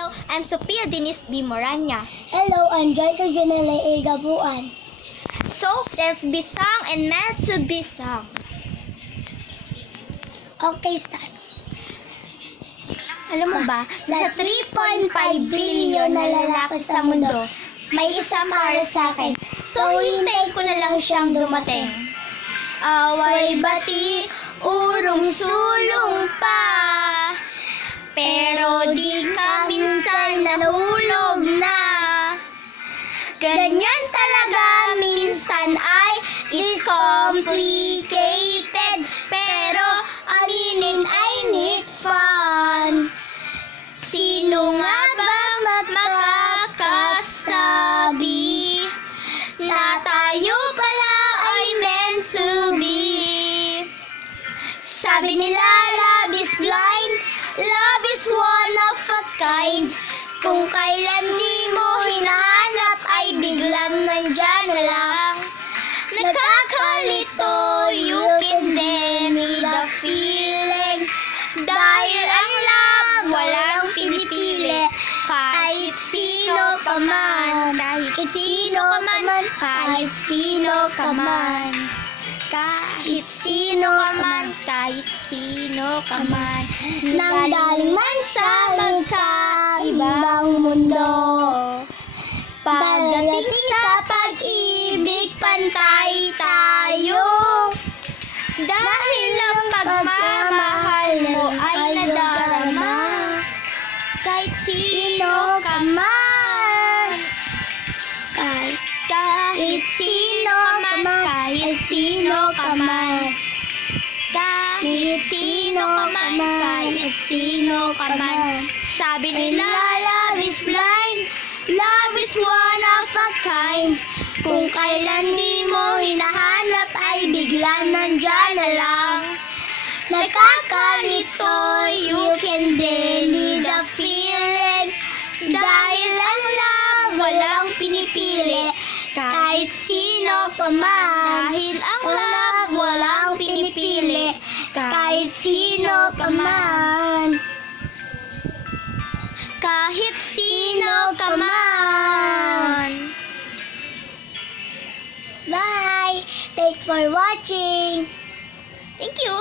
Hello, I'm Sophia Denise B. Moranya. Hello, I'm Joyto Junelle A. Gabuan. So, let's be sung and meant to be sung. Okay, start. Alam mo ba, Sa 3.5 billion na lalaki sa mundo, may isa para sa akin. So, hintayin ko na lang siyang dumating. Away bati, urong sulong pa. Pero di ka minsan nahulog na. Ganyan talaga minsan ay it's complicated. Pero aminin ay neat fun. Sino nga bang makakasabi na tayo pala ay meant to be? Sabi nila love is blind, love is one of a kind. Kung kailan di mo hinahanap ay biglang nandyan na lang. Nakakalito, you can send me the feelings. Dahil ang love walang pinipili. Kahit sino ka man, kahit sino ka man, kahit sino ka man. Kahit sino ka man, kahit sino ka man. Nanggaling man sa magkaibang mundo. Pagdating sa pag-ibig, pantay tayo. Dahil ang pagmamahal mo ay nadarama. Kahit sino ka man. Kahit sino ka man, kahit sino ka man. Kahit sino ka man, kahit sino ka man. Sabi nila love is blind, love is one of a kind. Kung kailan di mo hinahanap ay biglang nandyan na lang. Nakakalito, you can deny the feelings. Dahil ang love walang pinipili. Kahit sino ka man, dahil ang love walang pinipili. Kahit sino ka man, kahit sino ka man. Bye! Thanks for watching! Thank you!